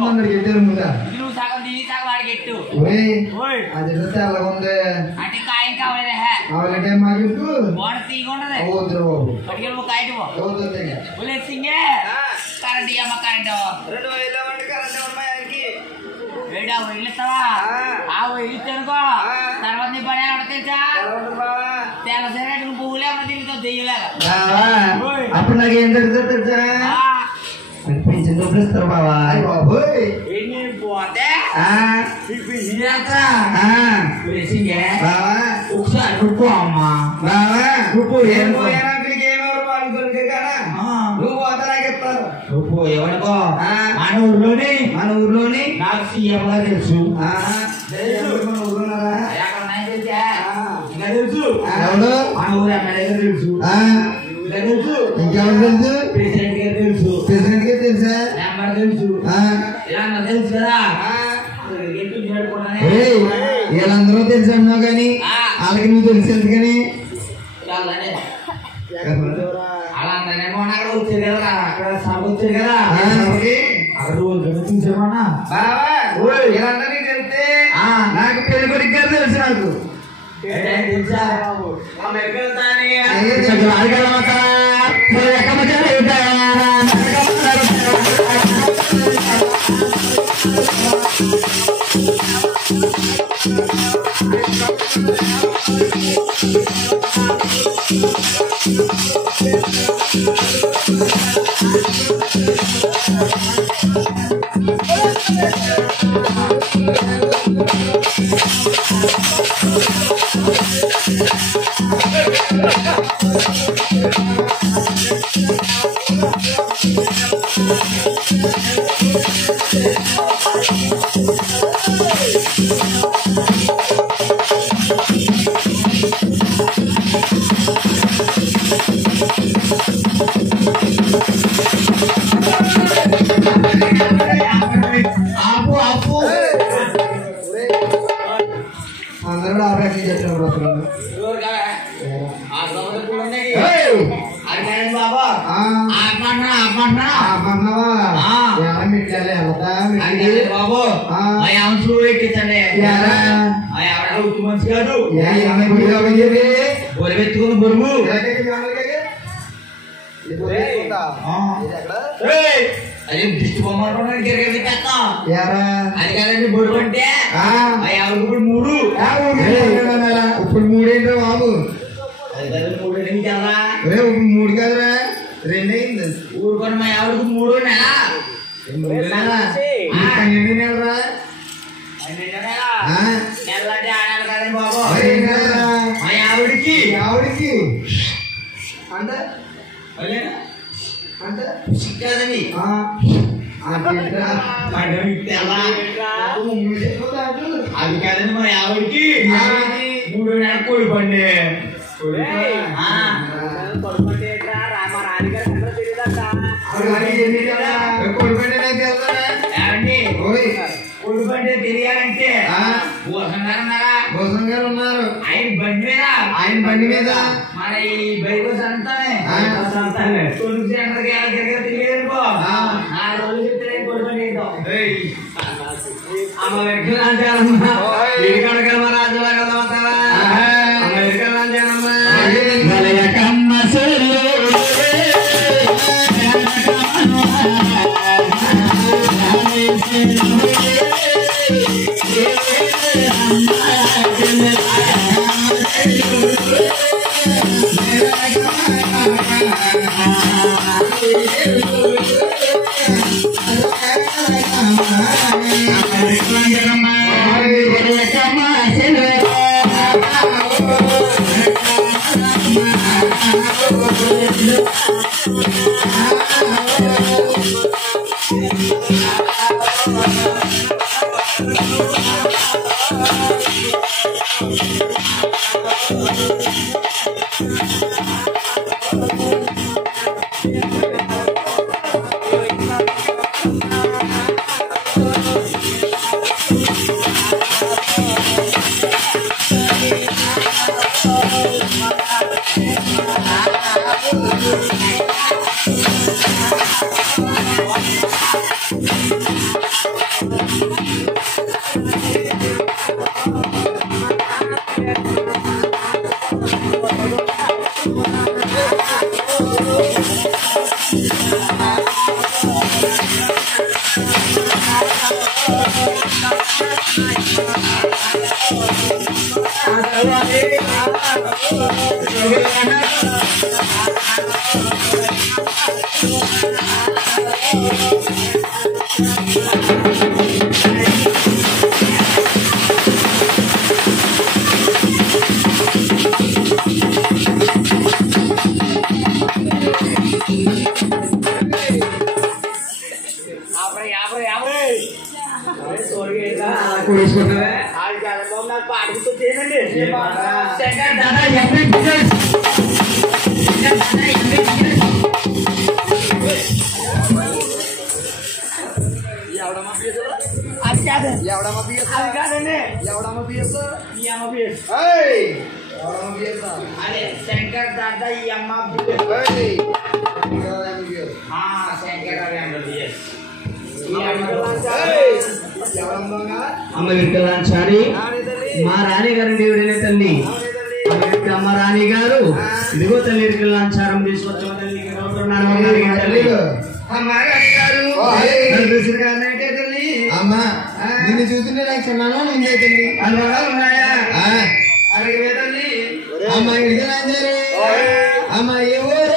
నువ్వు సగం తిని సగం వాడికి ఎట్టు అది తెల్లగా ఉంది అంటే కాయం కావాలి అవలంటే మాకు వాడు తీయకుండదు వద్దురు బాబు పట్టుకెళ్ళి కాయట సింగే కరెంట్ అమ్మ కరెంట్ వేడా వదిలిస్తావా ఆ వదిలిస్తానుకో తర్వాత నీ పడే తెలుసా తెల్ల సరే పువ్వులే అమ్మ తిరుగుతావు దెయ్యలేగా అప్పుడు నాకు ఏం జరుగుతుంది తెలుసా పెంచిన డబ్బులు ఇస్తారు బాబా బాబోయ్ పోతే ఒకసారి రుప్పు అమ్మా రుప్పు ఏం పోయినా ఏమెవరు పాల్గొంటే కదా నువ్వు పోతా నాకు ఇస్తారు రుప్పు ఎవరికో మన ఊర్లోని నాకు సీఎం గా తెలుసు మన ఊరున్నారా తెలుసు మన ఊరు ఎమ్మెల్యే తెలుసు తెలుసు ఇంకెవరు తెలుసు ప్రెసిడెంట్ గా తెలుసు ప్రెసిడెంట్ గా తెలుసా నెంబర్ తెలుసు ఇలా తెలుసు కదా వీళ్ళందరూ తెలుసు అన్నావు కానీ వాళ్ళకి నువ్వు తెలుసు ఎందుకని అలా అందరేమో అక్కడ వచ్చారు కదా అక్కడ సభ వచ్చారు కదా అక్కడ చూసామన్నా వీళ్ళందరినీ చెప్తే నాకు పెళ్లి కొడుకు గారు తెలుసు నాకు తెలుసా అందరూ ఆపేసి చెప్పినప్పుడు మంచి కాదు బొరబెత్తుకుని బొరుగు అది దిష్టి బొమ్మ అది కదండి బొరుగు అంటే ఇప్పుడు మూడు ఇప్పుడు మూడేంటో బాబు మూడు కదరా రెండైంది ఊరుకొని మా ఆవిడకు మూడు నెలరా మా ఆవిడికి అంత అంత కాదండి అది కాదండి మా ఆవిడికి 3 నెలలు కోడి పండి కోడిపండి తెలియాలంటే భూషణ్ గారు ఉన్నారు ఆయన బండి మీద మన ఈ బైబుల్స్ అంతానే తెలియదుకో 4 రోజులు చెప్తే కోడిపండి అమ్మ వెంకటరాజమ్మ అదే శంకర్ దాదా ఈ అమ్మ అమ్మ వికలాంచారి మా రాణి గారు దేవుడైన తల్లి అమ్మ రాణి గారు ఇదిగో తల్లి వికలాంచారం తీసుకొచ్చాం తల్లి తల్లి అమ్మ నిన్ను చూస్తుంటే నాకు చిన్నాను ముందే తల్లి ఉన్నాయా అడిగే తల్లి అమ్మ వికలాంచారి అమ్మ ఏ ఊరు